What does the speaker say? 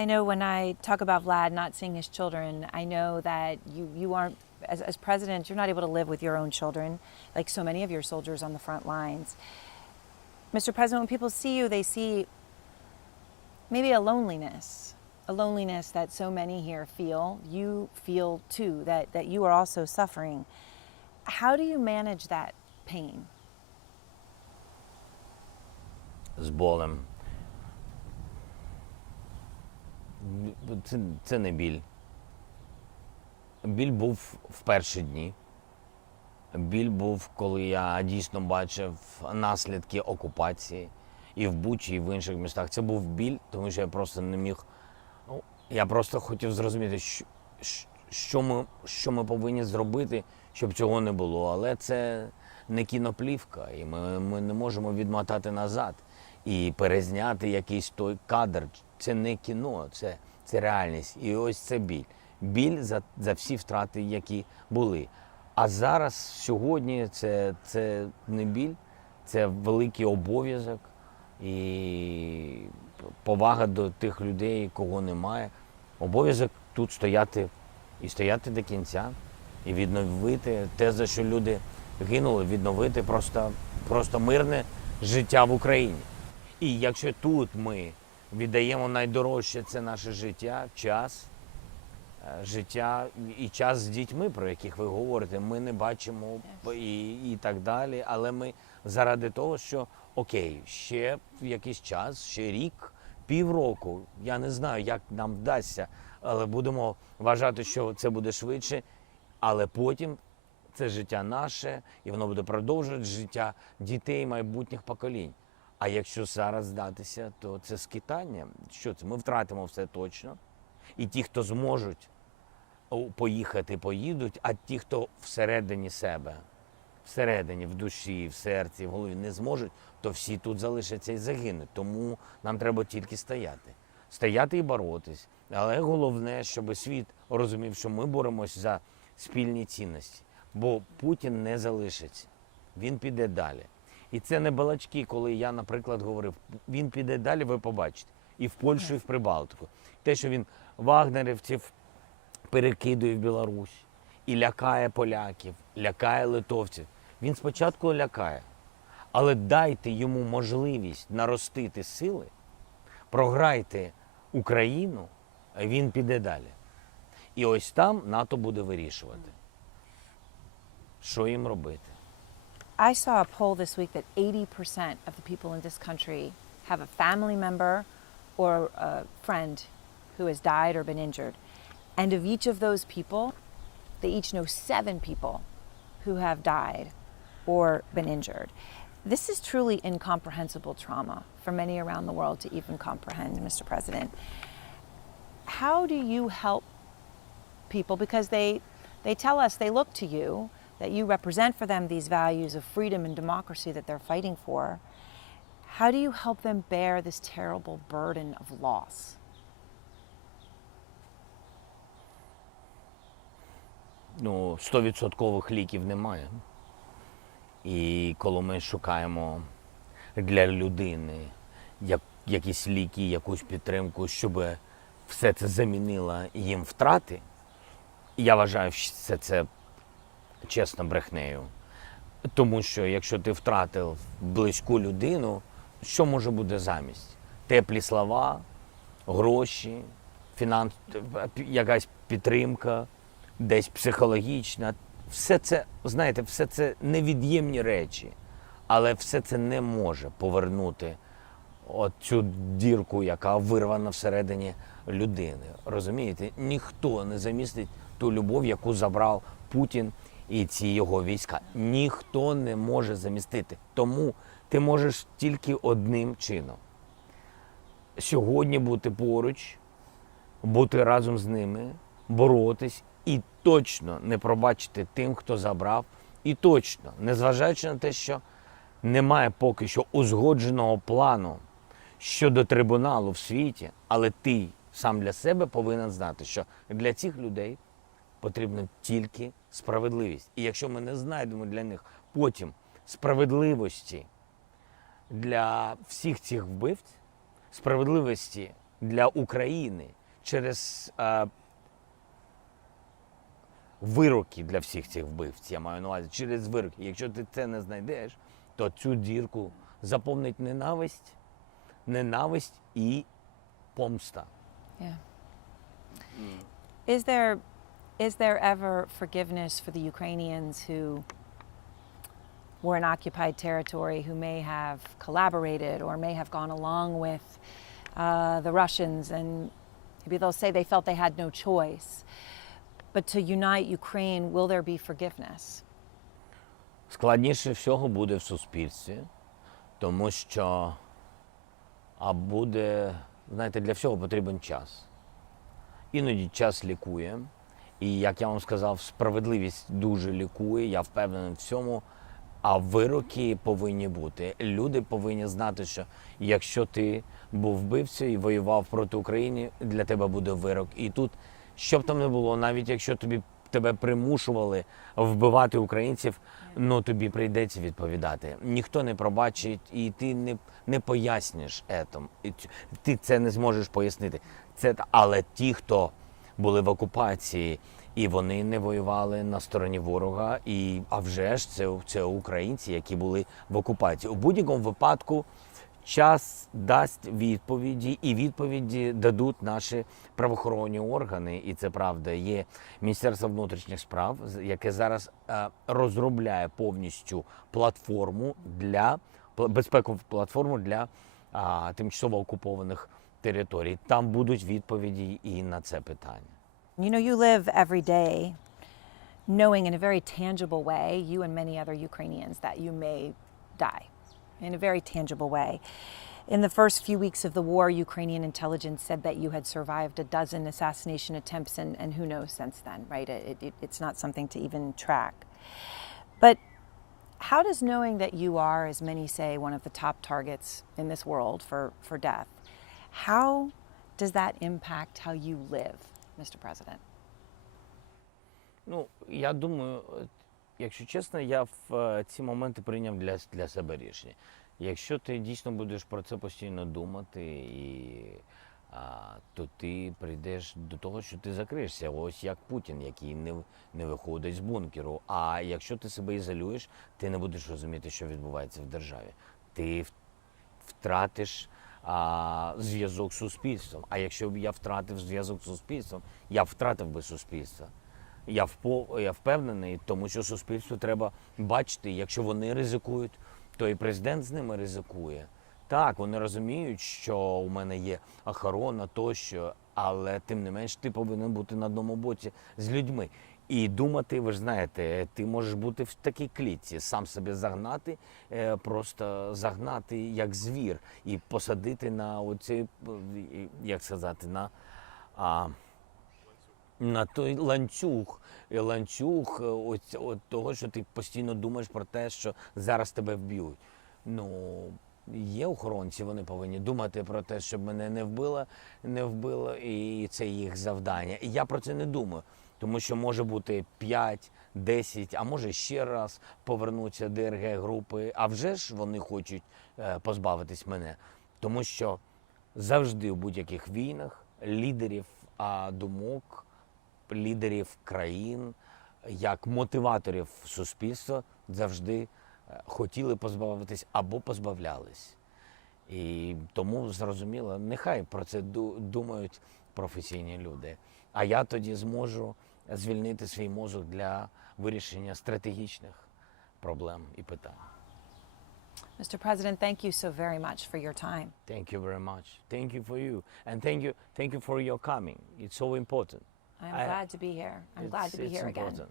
I know when I talk about Vlad not seeing his children, I know that you aren't, as president, you're not able to live with your own children, like so many of your soldiers on the front lines. Mr. President, when people see you, they see maybe a loneliness that so many here feel. You feel too, that you are also suffering. How do you manage that pain? З болем. Це не біль. Біль був в перші дні. Біль був, коли я дійсно бачив наслідки окупації і в Бучі, і в інших містах. Це був біль, тому що я просто не міг. Я просто хотів зрозуміти, що ми повинні зробити, щоб цього не було. Але це не кіноплівка, і ми не можемо відмотати назад і перезняти якийсь той кадр. Це не кіно, це реальність. І ось це біль. Біль за всі втрати, які були. А зараз, сьогодні, це не біль, це великий обов'язок і повага до тих людей, кого немає. Обов'язок тут стояти і стояти до кінця, і відновити те, за що люди гинули, відновити просто мирне життя в Україні. І якщо тут ми віддаємо найдорожче, це наше життя, життя і час з дітьми, про яких ви говорите, ми не бачимо і так далі, але ми заради того, що окей, ще якийсь час, ще рік, півроку, я не знаю, як нам вдасться, але будемо вважати, що це буде швидше, але потім це життя наше, і воно буде продовжувати життя дітей майбутніх поколінь. А якщо зараз здатися, то це скитання. Що це? Ми втратимо все точно. І ті, хто зможуть поїхати, поїдуть, а ті, хто всередині себе, всередині, в душі, в серці, в голові не зможуть, то всі тут залишаться і загинуть. Тому нам треба тільки стояти. Стояти і боротись. Але головне, щоб світ розумів, що ми боремось за спільні цінності. Бо Путін не залишиться. Він піде далі. І це не балачки, коли я, наприклад, говорив, він піде далі, ви побачите. І в Польщу, і в Прибалтику. Те, що він вагнерівців перекидує в Білорусь і лякає поляків, лякає литовців. Він спочатку лякає, але дайте йому можливість наростити сили, програйте Україну, а він піде далі. І ось там НАТО буде вирішувати, що їм робити. I saw a poll this week that 80% of the people in this country have a family member or a friend who has died or been injured. And of each of those people, they each know 7 people who have died or been injured. This is truly incomprehensible trauma for many around the world to even comprehend, Mr. President. How do you help people? Because they tell us they look to you, that you represent for them these values of freedom and democracy that they're fighting for. How do you help them bear this terrible burden of loss? Ну, 100% ліків немає. І коли ми шукаємо для людини якісь ліки, якусь підтримку, щоб все це замінило їм втрати, я вважаю, що це чесно брехнею. Тому що якщо ти втратив близьку людину, що може бути замість? Теплі слова, гроші, якась підтримка, десь психологічна. Все це, знаєте, все це невід'ємні речі, але все це не може повернути цю дірку, яка вирвана всередині людини. Розумієте? Ніхто не замістить ту любов, яку забрав Путін і ці його війська. Ніхто не може замістити. Тому ти можеш тільки одним чином. Сьогодні бути поруч, бути разом з ними, боротись і точно не пробачити тим, хто забрав. І точно, незважаючи на те, що немає поки що узгодженого плану щодо трибуналу в світі, але ти сам для себе повинен знати, що для цих людей потрібна тільки справедливість. І якщо ми не знайдемо для них потім справедливості для всіх цих вбивць, справедливості для України через вироки для всіх цих вбивць, я маю на увазі, через вироки. Якщо ти це не знайдеш, то цю дірку заповнить ненависть і помста. Yeah. Is there ever forgiveness for the Ukrainians who were in occupied territory, who may have collaborated or may have gone along with the Russians, and maybe they'll say they felt they had no choice? But to unite Ukraine, will there be forgiveness? Складніше всього буде в суспільстві, тому що знаєте, для всього потрібен час. Іноді час лікує. І, як я вам сказав, справедливість дуже лікує, я впевнений в цьому. А вироки повинні бути. Люди повинні знати, що якщо ти був вбивцею і воював проти України, для тебе буде вирок. І тут, що б там не було, навіть якщо тебе примушували вбивати українців, ну тобі прийдеться відповідати. Ніхто не пробачить, і ти не поясниш етом. Ти це не зможеш пояснити. Але ті, хто були в окупації, і вони не воювали на стороні ворога, а вже ж це українці, які були в окупації. У будь-якому випадку час дасть відповіді, і відповіді дадуть наші правоохоронні органи. І це правда. Є Міністерство внутрішніх справ, яке зараз розробляє повністю безпекову платформу для тимчасово окупованих територій. Там будуть відповіді і на це питання. You know, you live every day knowing in a very tangible way, you and many other Ukrainians, that you may die in a very tangible way. In the first few weeks of the war, Ukrainian intelligence said that you had survived a dozen assassination attempts, and who knows since then, right? It's not something to even track. But how does knowing that you are, as many say, one of the top targets in this world for death, how does that impact how you live, Mr. President? Ну, я думаю, якщо чесно, я в ці моменти прийняв для себе рішення. Якщо ти дійсно будеш про це постійно думати, то ти прийдеш до того, що ти закриєшся. Ось як Путін, який не виходить з бункеру. А якщо ти себе ізолюєш, ти не будеш розуміти, що відбувається в державі. Ти втратиш зв'язок з суспільством. А якщо б я втратив зв'язок з суспільством, я втратив би суспільство. Я впевнений, тому що суспільству треба бачити, якщо вони ризикують, то і президент з ними ризикує. Так, вони розуміють, що у мене є охорона тощо, але тим не менш ти повинен бути на одному боці з людьми. І думати, ви ж знаєте, ти можеш бути в такій клітці, сам себе загнати, просто загнати як звір і посадити на оцей, як сказати, на той ланцюг от того, що ти постійно думаєш про те, що зараз тебе вб'ють. Ну, є охоронці, вони повинні думати про те, щоб мене не вбило, і це їх завдання. І я про це не думаю, тому що може бути 5, 10, а може ще раз повернуться ДРГ-групи, а вже ж вони хочуть позбавитись мене. Тому що завжди у будь-яких війнах лідерів думок, лідерів країн, як мотиваторів суспільства завжди хотіли позбавитись або позбавлялись. І тому, зрозуміло, нехай про це думають професійні люди. А я тоді зможу звільнити свій мозок для вирішення стратегічних проблем і питань. Mr. President, thank you so very much for your time. Thank you very much. Thank you for you. And thank you for your coming. It's so important. I'm glad to be here. I'm glad to be here again. It's important.